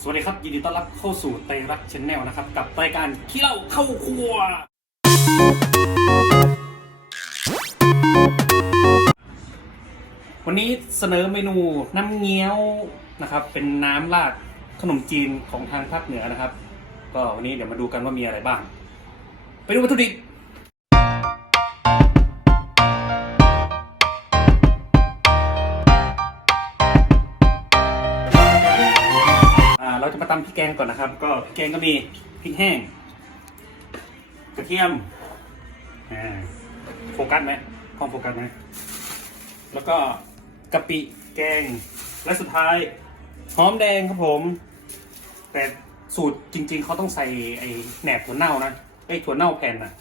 สวัสดีครับ ยินดีต้อนรับเข้าสู่ไตรักชแนลนะครับ กับรายการขี้เหล้าเข้าครัว วันนี้เสนอเมนูน้ำเงี้ยวนะครับ เป็นน้ำราดขนมจีนของทางภาคเหนือนะครับ ก็วันนี้เดี๋ยวมาดูกันว่ามีอะไรบ้าง ไปดูวัตถุดิบ เราจะมาตำพริกแกงก่อนนะครับ ก็พริกแกงก็มีพริกแห้งกระเทียมอ่าโฟกัสไหมกล้องโฟกัสไหมแล้วก็กะปิแกงและสุดท้าย หอมแดงครับผม แต่สูตรจริง ๆเขาต้องใส่ไอ้แหนบถั่วเน่านะไอ้ถั่วเน่าแผ่นนะ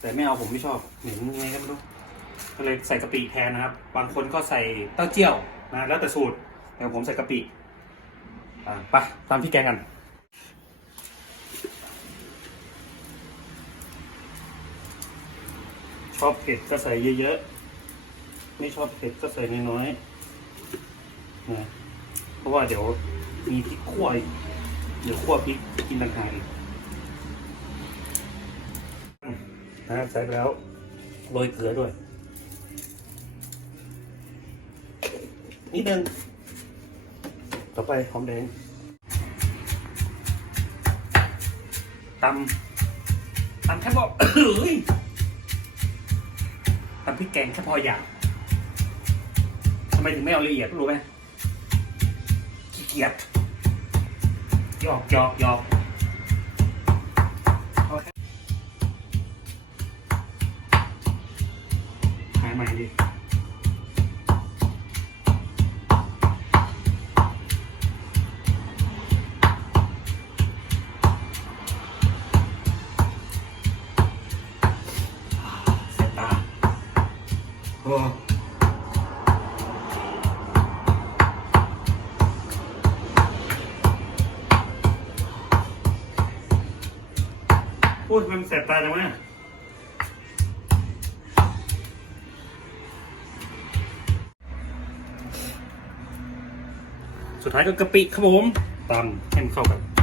แต่ไม่เอาผมไม่ชอบเหม็นยังไงก็ไม่รู้ก็เลยใส่กะปิแทนนะครับ บางคนก็ใส่เต้าเจี้ยวนะแล้วแต่สูตรแต่ผมใส่กะปิ อ่าไปตามพี่แกงกันชอบเผ็ดก็ใส่เยอะๆ ไม่ชอบเผ็ดก็ใส่น้อยๆนะเพราะว่าเดี๋ยวมีพริกขั่วอีกเดี๋ยวขั่วพริกกินต่างหากอีกนะใส่ไปแล้วโรยเกลือด้วยนิดนึง ต่อไปหอมแดงตำตำแค่พอเฮ้ยตำพริกแกงแค่พออย่างทำไมถึงไม่เอาละเอียดรู้ไหมขี้เกียจหยอกหยอกหยอกเอาแค่หายใหม่ดิ โอ้พูดมันเสร็จตายจังวะเนี่ยสุดท้ายก็กะปิครับผมตำให้มันเข้ากัน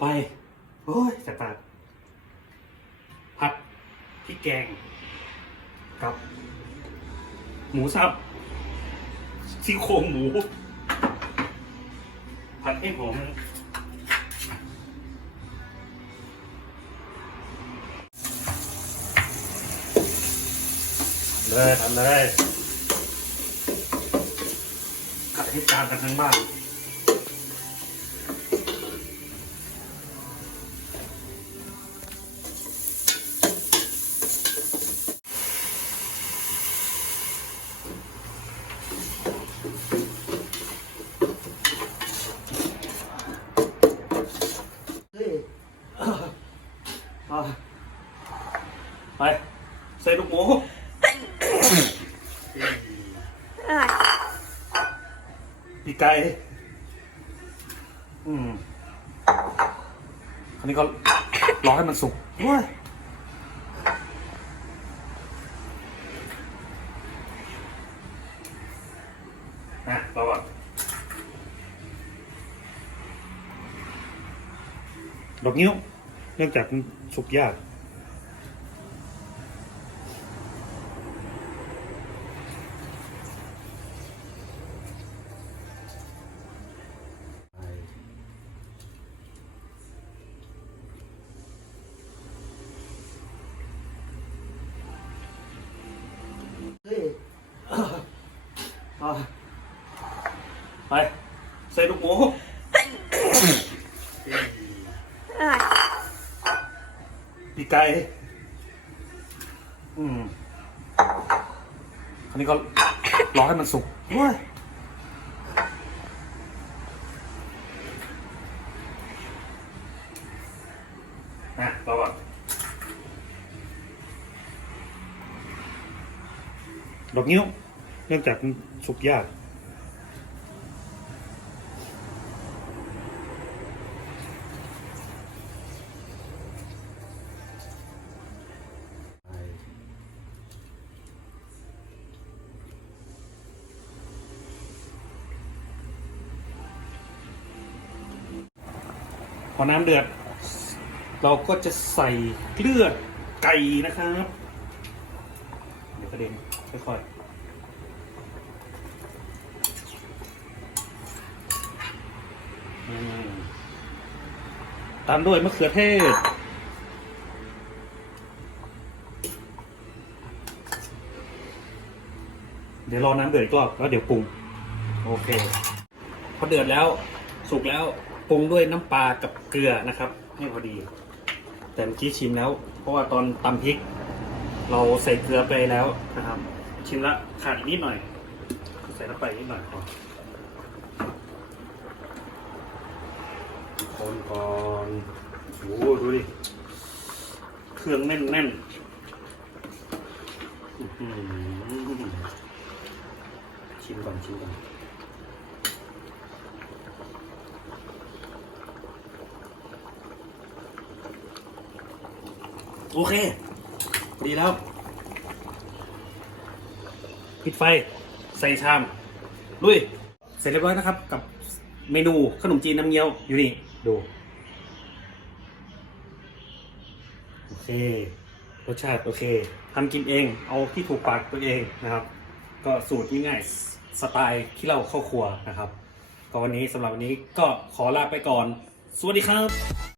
ไป โอ้ยสตาผัดพริกแกง กับ หมูสับซี่โครงหมู ผัดให้หอมเลยทำเลยผัดให้จานกันทั้งบ้าน ใส่ลูกหมูปีกไก่อืมอันนี้ก็รอให้มันสุกโอ้ยนะรอก่อนดอกนิ้ว เนื่องจากสุกยาก ไป ใส่ลูกหมูปีกไก่อืมอันนี้ก็รอให้มันสุกโอ้ยักเงี้วเนื่องจากสุกยากพอน้ำเดือด เราก็จะใส่เลือดไก่นะครับ เดี๋ยวกระเด็นค่อย ตามด้วยมะเขือเทศ เดี๋ยวรอน้ำเดือดอีกรอบแล้วเดี๋ยวปรุง โอเค พอเดือดแล้วสุกแล้วปรุงด้วยน้ำปลากับเกลือนะครับให้พอดี แต่เมื่อกี้ชิมแล้ว เพราะว่าตอนตำพริก เราใส่เกลือไปแล้วนะครับ ชิมละขาดนิดหน่อย ใส่ลงไปนิดหน่อยพอ คนก่อนโอ้ดูดิ เครื่องแน่นแน่นชิมก่อนชิมก่อนโอเค ดีแล้ว ปิดไฟ ใส่ชาม ลุย เสร็จเรียบร้อยนะครับ กับเมนูขนมจีนน้ำเงี้ยวอยู่นี่ ดูโอเครสชาติโอเคทำกินเองเอาที่ถูกปากตัวเองนะครับ ก็สูตรง่ายๆสไตล์ที่เราเข้าครัวนะครับก็วันนี้สำหรับวันนี้ก็ขอลาไปก่อน สวัสดีครับ